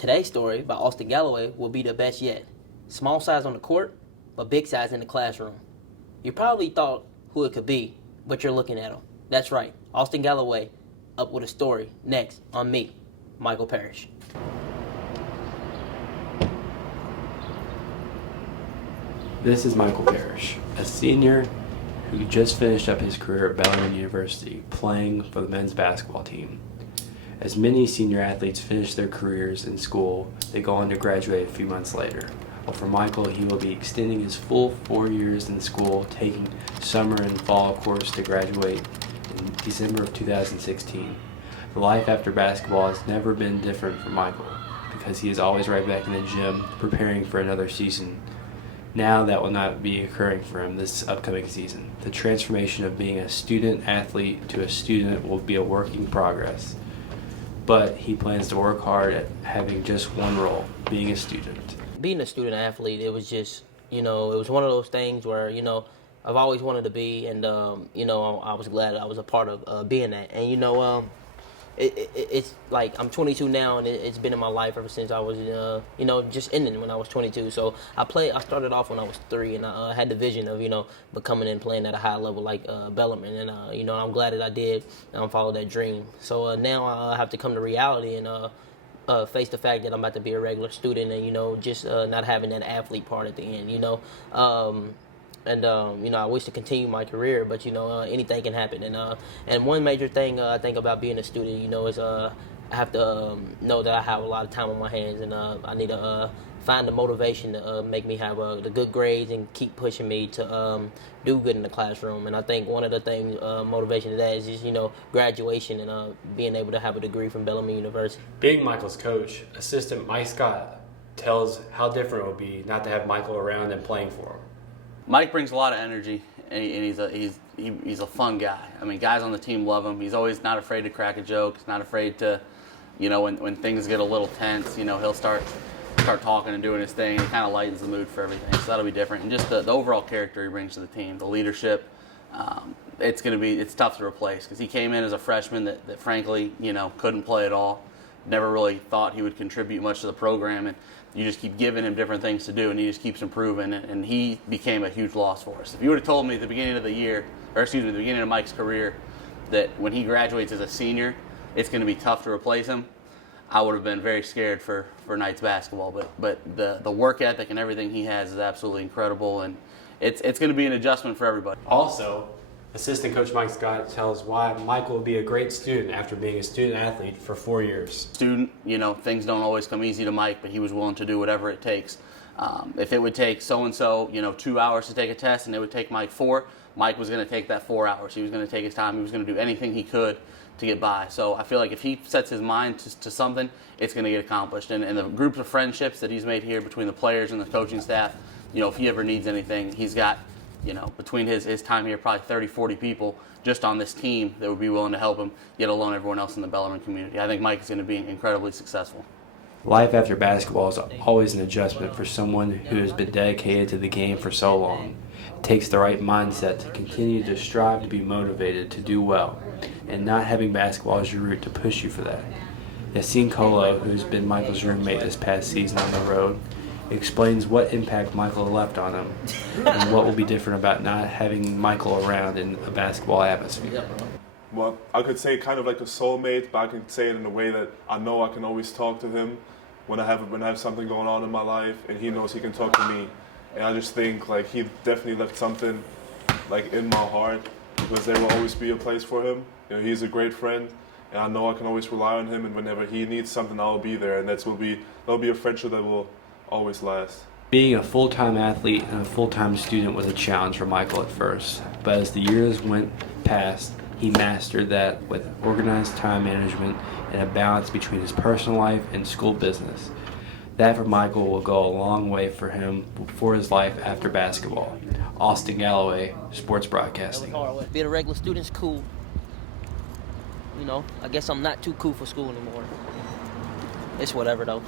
Today's story by Austin Galloway will be the best yet. Small size on the court, but big size in the classroom. You probably thought who it could be, but you're looking at him. That's right, Austin Galloway, up with a story next on me, Michael Parrish. This is Michael Parrish, a senior who just finished up his career at Bellarmine University playing for the men's basketball team. As many senior athletes finish their careers in school, they go on to graduate a few months later. Well, for Michael, he will be extending his full 4 years in school, taking summer and fall course to graduate in December of 2016. The life after basketball has never been different for Michael because he is always right back in the gym preparing for another season. Now that will not be occurring for him this upcoming season. The transformation of being a student athlete to a student will be a work in progress. But he plans to work hard at having just one role, being a student. Being a student athlete, it was just, it was one of those things where, I've always wanted to be, and, I was glad I was a part of being that. And, it's like I'm 22 now, and it's been in my life ever since I was, just ending when I was 22. So I started off when I was 3, and I had the vision of, becoming and playing at a high level like Bellarmine. And, I'm glad that I did follow that dream. So now I have to come to reality and face the fact that I'm about to be a regular student and, just not having that athlete part at the end, I wish to continue my career, but anything can happen. And one major thing I think about being a student, is I have to know that I have a lot of time on my hands, and I need to find the motivation to make me have the good grades and keep pushing me to do good in the classroom. And I think one of the things motivation to that is just graduation and being able to have a degree from Bellarmine University. Being Michael's coach, assistant Mike Scott tells how different it would be not to have Michael around and playing for him. Mike brings a lot of energy, and he's a fun guy. I mean, guys on the team love him. He's always not afraid to crack a joke. He's not afraid to, when things get a little tense, he'll start talking and doing his thing. He kind of lightens the mood for everything, so that'll be different. And just the overall character he brings to the team, the leadership, it's tough to replace because he came in as a freshman that frankly, couldn't play at all. Never really thought he would contribute much to the program, and you just keep giving him different things to do, and he just keeps improving, and he became a huge loss for us. If you would have told me at the beginning of the year, the beginning of Mike's career, that when he graduates as a senior, it's going to be tough to replace him, I would have been very scared for Knights basketball. But the work ethic and everything he has is absolutely incredible, and it's going to be an adjustment for everybody. Also, assistant coach Mike Scott tells why Michael will be a great student after being a student athlete for 4 years. Student, things don't always come easy to Mike, but he was willing to do whatever it takes. If it would take so-and-so, 2 hours to take a test and it would take Mike 4, Mike was going to take that 4 hours. He was going to take his time. He was going to do anything he could to get by. So I feel like if he sets his mind to something, it's going to get accomplished. And the groups of friendships that he's made here between the players and the coaching staff, if he ever needs anything, he's got, between his time here, probably 30, 40 people just on this team that would be willing to help him, let alone everyone else in the Bellarmine community. I think Mike is going to be incredibly successful. Life after basketball is always an adjustment for someone who has been dedicated to the game for so long. It takes the right mindset to continue to strive to be motivated to do well, and not having basketball as your route to push you for that. Yassine Kolo, who's been Michael's roommate this past season on the road, explains what impact Michael left on him and what will be different about not having Michael around in a basketball atmosphere. Well, I could say kind of like a soulmate, but I can say it in a way that I know I can always talk to him when I have something going on in my life, and he knows he can talk to me. And I just think like he definitely left something like in my heart, because there will always be a place for him. He's a great friend, and I know I can always rely on him, and whenever he needs something, I'll be there, and that'll be a friendship that will always last. Being a full-time athlete and a full-time student was a challenge for Michael at first, but as the years went past, he mastered that with organized time management and a balance between his personal life and school business. That for Michael will go a long way for him for his life after basketball. Austin Galloway, Sports Broadcasting. Being a regular student's cool. I guess I'm not too cool for school anymore. It's whatever though.